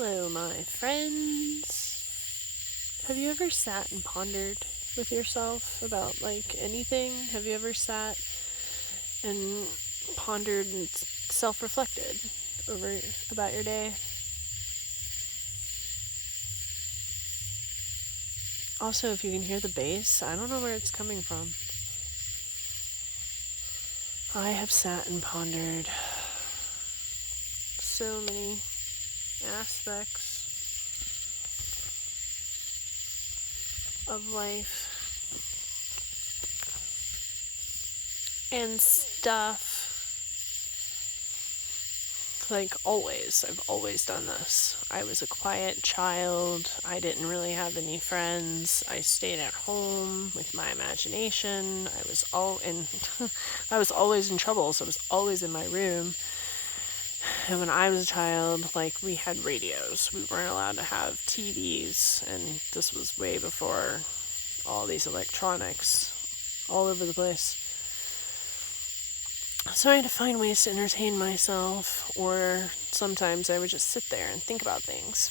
Hello, my friends. Have you ever sat and pondered with yourself about, anything? Have you ever sat and pondered and self reflected over about your day? Also, if you can hear the bass, I don't know where it's coming from. I have sat and pondered so many aspects of life and stuff. Like always, I've always done this. I was a quiet child. I didn't really have any friends. I stayed at home with my imagination. I was I was always in trouble, so I was always in my room. And when I was a child, we had radios. We weren't allowed to have TVs, and this was way before all these electronics all over the place. So I had to find ways to entertain myself, or sometimes I would just sit there and think about things.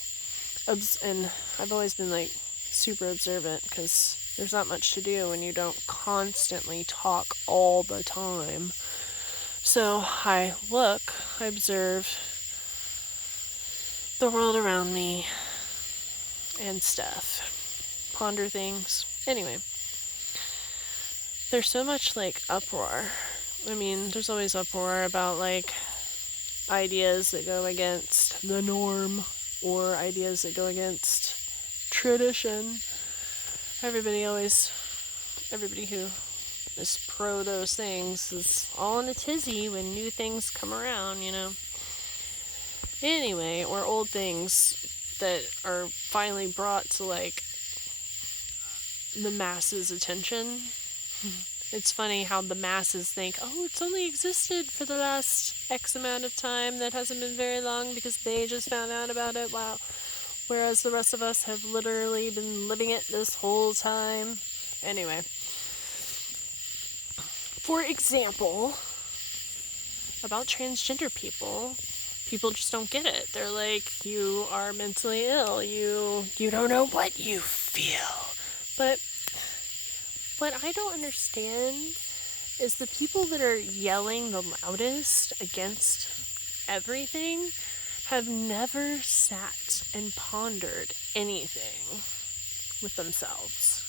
And I've always been super observant because there's not much to do when you don't constantly talk all the time. So I observe the world around me and stuff, ponder things. Anyway, there's so much uproar. I mean, there's always uproar about ideas that go against the norm or ideas that go against tradition. Everybody who is pro those things is all in a tizzy when new things come around, Anyway, or old things that are finally brought to the masses' attention. It's funny how the masses think, oh, it's only existed for the last X amount of time. That hasn't been very long because they just found out about it. Wow. Whereas the rest of us have literally been living it this whole time. Anyway. For example, about transgender people just don't get it. They're like, you are mentally ill. You don't know what you feel. But what I don't understand is the people that are yelling the loudest against everything have never sat and pondered anything with themselves.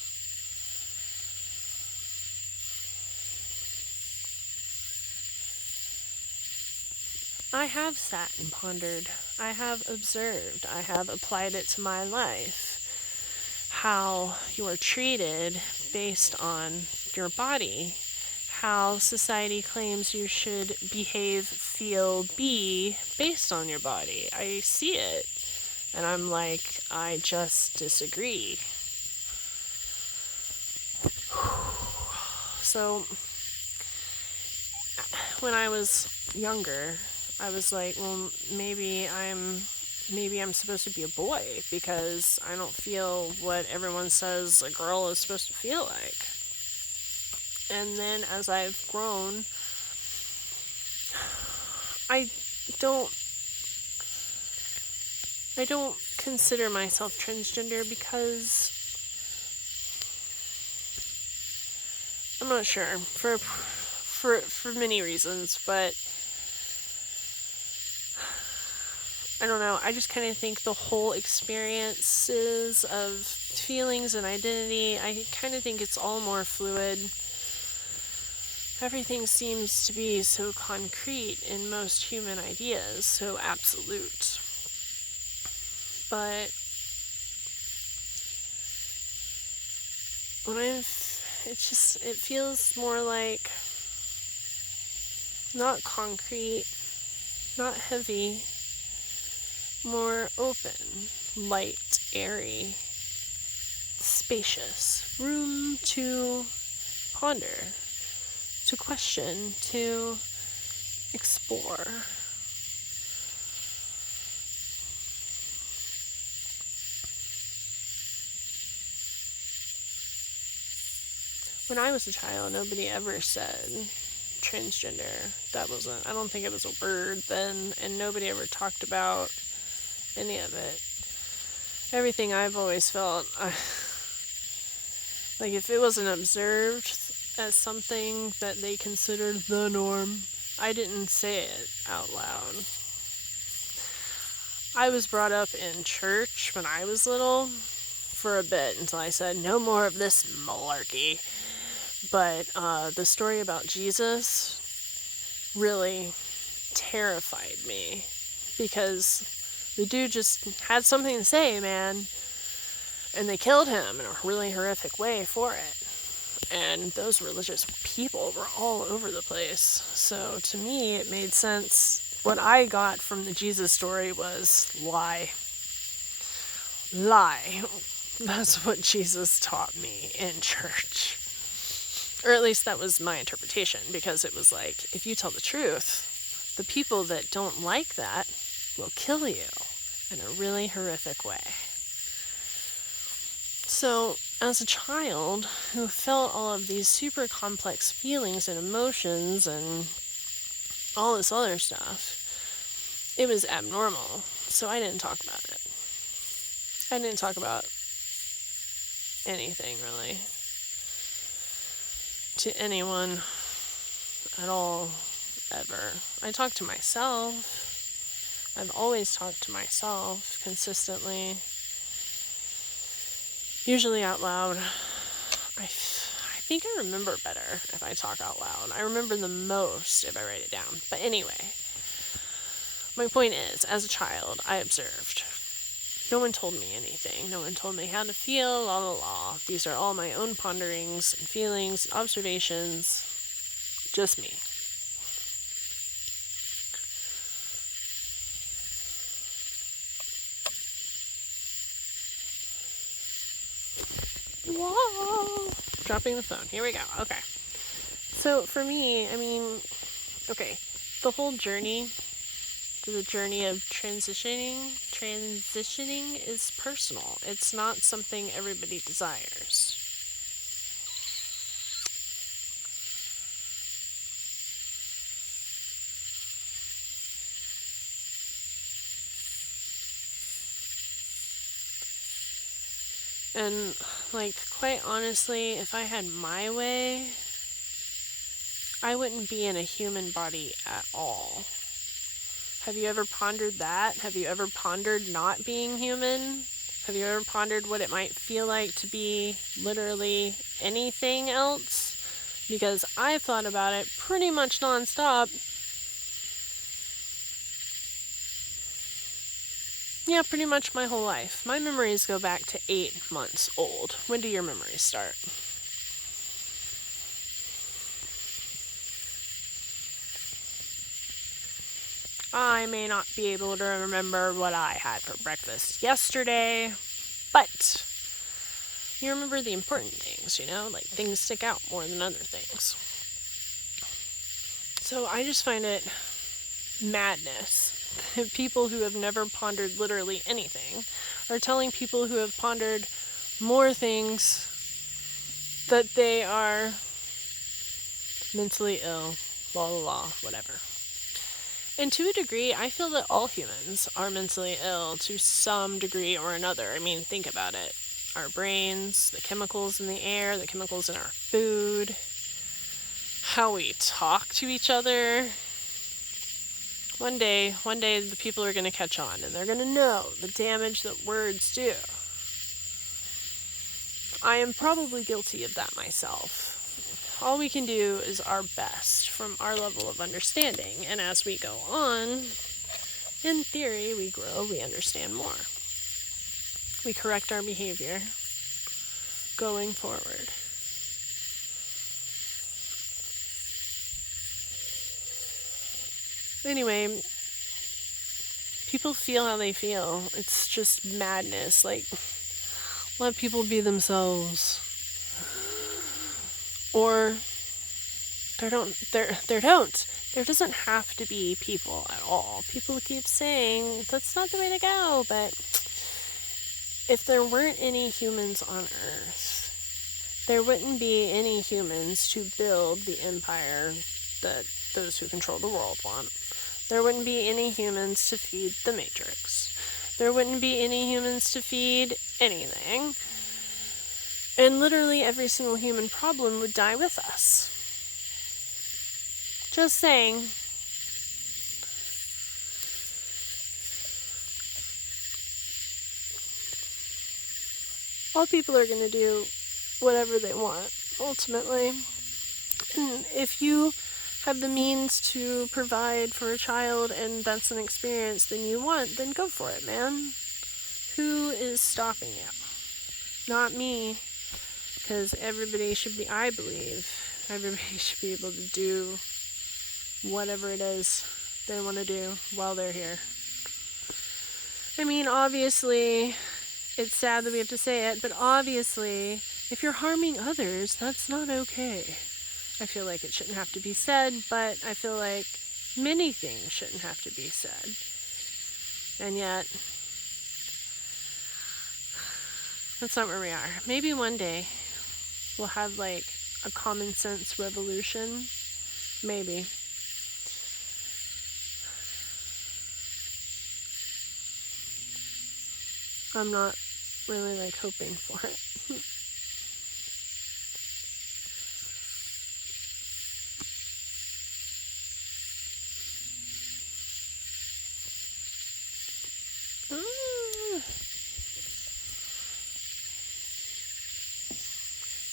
I have sat and pondered. I have observed. I have applied it to my life. How you are treated based on your body, how society claims you should behave, feel, be based on your body. I see it, and I'm like, I just disagree. So, when I was younger, I was like, well, maybe I'm supposed to be a boy because I don't feel what everyone says a girl is supposed to feel like. And then as I've grown, I don't consider myself transgender because I'm not sure for many reasons, but I don't know, I just kind of think the whole experiences of feelings and identity, I kind of think it's all more fluid. Everything seems to be so concrete in most human ideas, so absolute. But it feels more like not concrete, not heavy, more open, light, airy, spacious, room to ponder, to question, to explore. When I was a child, nobody ever said transgender. I don't think it was a word then, and nobody ever talked about any of it. Everything I've always felt, like if it wasn't observed as something that they considered the norm, I didn't say it out loud. I was brought up in church when I was little for a bit until I said, no more of this malarkey. But the story about Jesus really terrified me because the dude just had something to say, man, and they killed him in a really horrific way for it. And those religious people were all over the place. So to me, it made sense. What I got from the Jesus story was lie. Lie. That's what Jesus taught me in church. Or at least that was my interpretation, because it was like, if you tell the truth, the people that don't like that will kill you in a really horrific way. So, as a child who felt all of these super complex feelings and emotions and all this other stuff, it was abnormal. So I didn't talk about it. I didn't talk about anything, really, to anyone at all, ever. I talked to myself. I've always talked to myself consistently, usually out loud. I think I remember better if I talk out loud. I remember the most if I write it down. But anyway, my point is, as a child, I observed. No one told me anything. No one told me how to feel, la la la. These are all my own ponderings and feelings, observations. Just me. Whoa! Dropping the phone. Here we go. Okay. So for me, I mean, okay, the whole journey, the journey of transitioning is personal. It's not something everybody desires. And, like, quite honestly, if I had my way, I wouldn't be in a human body at all. Have you ever pondered that? Have you ever pondered not being human? Have you ever pondered what it might feel like to be literally anything else? Because I've thought about it pretty much nonstop. Yeah, pretty much my whole life. My memories go back to 8 months old. When do your memories start? I may not be able to remember what I had for breakfast yesterday, but you remember the important things, like things stick out more than other things. So I just find it madness that people who have never pondered literally anything are telling people who have pondered more things that they are mentally ill, la la la, whatever. And to a degree, I feel that all humans are mentally ill to some degree or another. I mean, think about it. Our brains, the chemicals in the air, the chemicals in our food, how we talk to each other. One day, the people are going to catch on, and they're going to know the damage that words do. I am probably guilty of that myself. All we can do is our best from our level of understanding, and as we go on, in theory, we grow, we understand more. We correct our behavior going forward. Anyway, people feel how they feel. It's just madness. Like, let people be themselves. Or there doesn't have to be people at all. People keep saying that's not the way to go, but if there weren't any humans on Earth, there wouldn't be any humans to build the empire that those who control the world want. There wouldn't be any humans to feed the Matrix. There wouldn't be any humans to feed anything. And literally every single human problem would die with us. Just saying. All people are going to do whatever they want, ultimately. And if you have the means to provide for a child and that's an experience that you want, then go for it, man. Who is stopping you? Not me. Because everybody should be, I believe, everybody should be able to do whatever it is they want to do while they're here. I mean, obviously, it's sad that we have to say it, but obviously, if you're harming others, that's not okay. I feel like it shouldn't have to be said, but I feel like many things shouldn't have to be said. And yet, that's not where we are. Maybe one day we'll have like a common sense revolution. Maybe. I'm not really like hoping for it.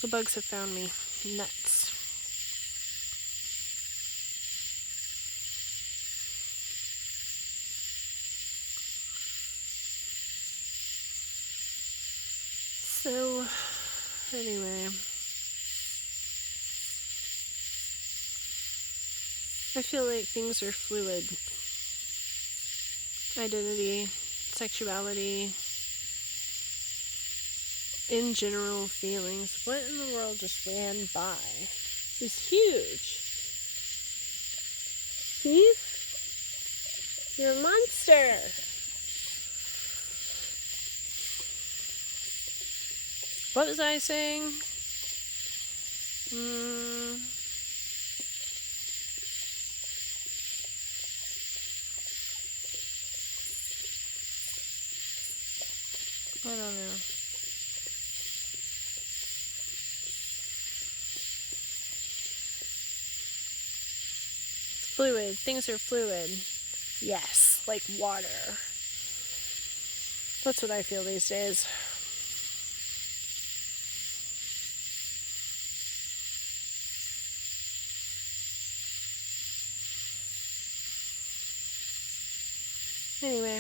The bugs have found me. Nuts. So, anyway. I feel like things are fluid. Identity, sexuality, in general feelings. What in the world just ran by? It's huge. Thief? You're a monster. What was I saying? I don't know. Fluid. Things are fluid. Yes, like water. That's what I feel these days. Anyway.